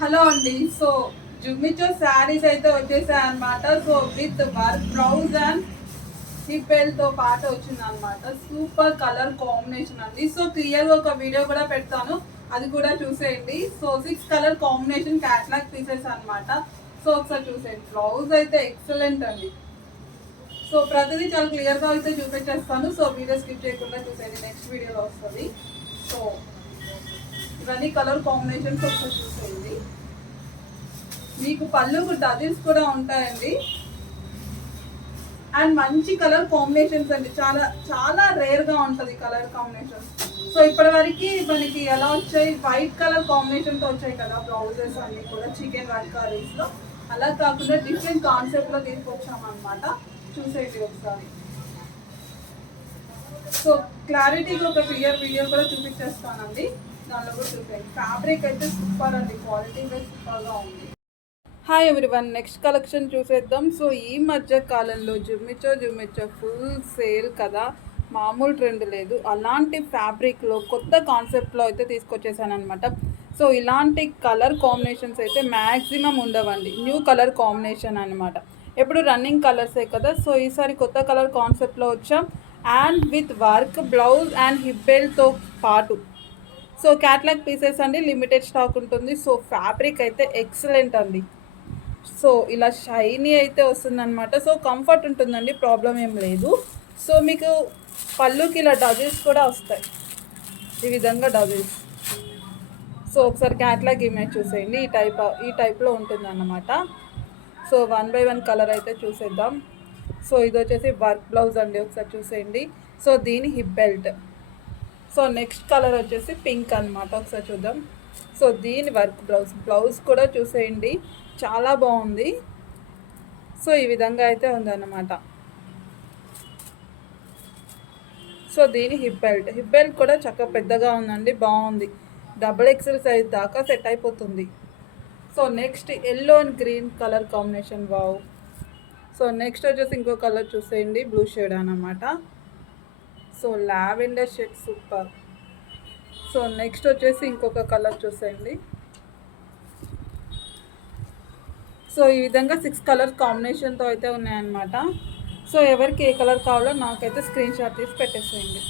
Hello అండి. So జుమిచో saris అయితే వచ్చేసాయి అనమాట so with work blouse and హిప్తో పాటు వచ్చింది అనమాట సూపర్ కలర్ కాంబినేషన్ అండి. సో క్లియర్గా ఒక వీడియో కూడా పెడతాను. అది కూడా చూసేయండి. So six colour combination catalogue pieces అనమాట సో ఒకసారి చూసేయండి. బ్లౌజ్ అయితే ఎక్సలెంట్ అండి. సో ప్రతిదీ చాలా క్లియర్గా అయితే చూపించేస్తాను. సో వీడియో స్కిప్ చేయకుండా చూసేయండి. నెక్స్ట్ వీడియోలో వస్తుంది. సో ఇవన్నీ కలర్ కాంబినేషన్స్ ఒకసారి చూసేయండి. మీకు పళ్ళు డజన్స్ కూడా ఉంటాయండి. అండ్ మంచి కలర్ కాంబినేషన్స్ అండి. చాలా చాలా రేర్గా ఉంటుంది కలర్ కాంబినేషన్ సో ఇప్పటి వరకు మనకి ఎలా వచ్చాయి? వైట్ కలర్ కాంబినేషన్తో వచ్చాయి కదా బ్లౌజెస్ అన్ని కూడా చికెన్ వైట్ అలా కాకుండా డిఫరెంట్ కాన్సెప్ట్లో తీసుకొచ్చామన్నమాట. తీసుకొచ్చాం చూసేయండి ఒకసారి. సో క్లారిటీగా ఒక క్లియర్ వీడియో కూడా చూపించేస్తానండి. దానిలో కూడా చూసేయండి ఫ్యాబ్రిక్ అయితే సూపర్ అండి. క్వాలిటీ కూడా సూపర్గా ఉంది. హాయ్ ఎవ్రీవన్ నెక్స్ట్ కలెక్షన్ చూసేద్దాం. సో ఈ మధ్య కాలంలో జుమ్మిచో జుమ్మిచో ఫుల్ సేల్ కదా. మామూలు ట్రెండ్ లేదు. అలాంటి ఫ్యాబ్రిక్లో కొత్త కాన్సెప్ట్లో అయితే తీసుకొచ్చేసాను అనమాట సో ఇలాంటి కలర్ కాంబినేషన్స్ అయితే మ్యాక్సిమం ఉండవండి. న్యూ కలర్ కాంబినేషన్ అనమాట ఎప్పుడు రన్నింగ్ కలర్సే కదా. సో ఈసారి కొత్త కలర్ కాన్సెప్ట్లో వచ్చాం. And with work blouse and హిబ్బెల్తో పాటు. సో క్యాట్లాగ్ పీసెస్ అండి లిమిటెడ్ స్టాక్ ఉంటుంది. సో ఫ్యాబ్రిక్ అయితే ఎక్సలెంట్ అండి. సో ఇలా షైనీ అయితే వస్తుందన్నమాట. సో కంఫర్ట్ ఉంటుందండి ప్రాబ్లం ఏం లేదు. సో మీకు పళ్ళుకి ఇలా డజిల్స్ కూడా వస్తాయి. ఈ విధంగా డజిల్స్ సో ఒకసారి క్యాట్లాగ్ ఇమేజ్ చూసేయండి. ఈ టైప్ ఈ టైప్లో ఉంటుందన్నమాట. So one by one colour అయితే చూసేద్దాం. సో ఇది వచ్చేసి వర్క్ బ్లౌజ్ అండి ఒకసారి చూసేయండి. సో దీని hip belt so next colour వచ్చేసి పింక్ అన్నమాట. ఒకసారి చూద్దాం. సో దీని వర్క్ బ్లౌజ్. బ్లౌజ్ కూడా చూసేయండి. చాలా బాగుంది. సో ఈ విధంగా అయితే ఉందన్నమాట. సో దీని హిప్ బెల్ట్ హిప్ బెల్ట్ కూడా చక్కగా పెద్దగా ఉందండి. బాగుంది. డబుల్ ఎక్సెల్ సైజ్ దాకా సెట్ అయిపోతుంది. So next yellow and green colour combination wow so next వచ్చేసి ఇంకో కలర్ చూసేయండి బ్లూ షేడ్ అనమాట so lavender shade super. So next వచ్చేసి ఇంకొక కలర్ చూసేయండి. సో ఈ విధంగా సిక్స్ కలర్ కాంబినేషన్తో అయితే ఉన్నాయన్నమాట. సో ఎవరికి ఏ కలర్ కావాలో నాకైతే స్క్రీన్ షాట్ తీసి పెట్టేసేయండి.